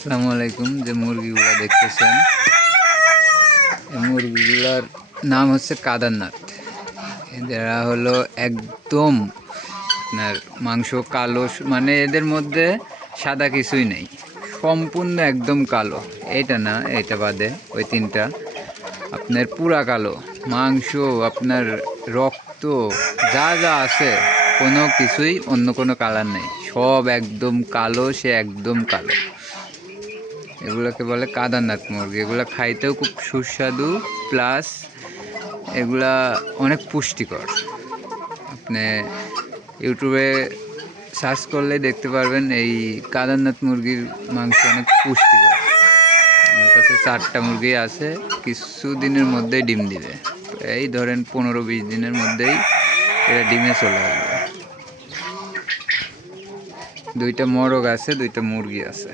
আসসালামু আলাইকুম, যে মুরগিগুলো দেখতেছেন এই মুরগিগুলোর নাম হচ্ছে কাদারনাথ। এরা হলো একদম আপনার মাংস কালো মানে এদের মধ্যে সাদা কিছুই নেই, সম্পূর্ণ একদম কালো। এটা না, এটা বাদে ওই তিনটা। আপনার পুরা কালো, মাংস, আপনার রক্ত, যা যা আছে, কোনো কিছুই, অন্য কোনো কালার নেই। সব একদম কালো, সে একদম কালো। এগুলোকে বলে কাদারনাথ মুরগি। এগুলো খাইতেও খুব সুস্বাদু প্লাস এগুলা অনেক পুষ্টিকর। আপনি ইউটিউবে সার্চ করলে দেখতে পারবেন এই কাদারনাথ মুরগির মাংস অনেক পুষ্টিকর। আমার কাছে চারটা মুরগি আছে, কিছু দিনের মধ্যেই ডিম দিবে। এই ধরেন পনেরো বিশ দিনের মধ্যেই এরা ডিমে চলে আসবে। দুইটা মরগ আছে, দুইটা মুরগি আছে।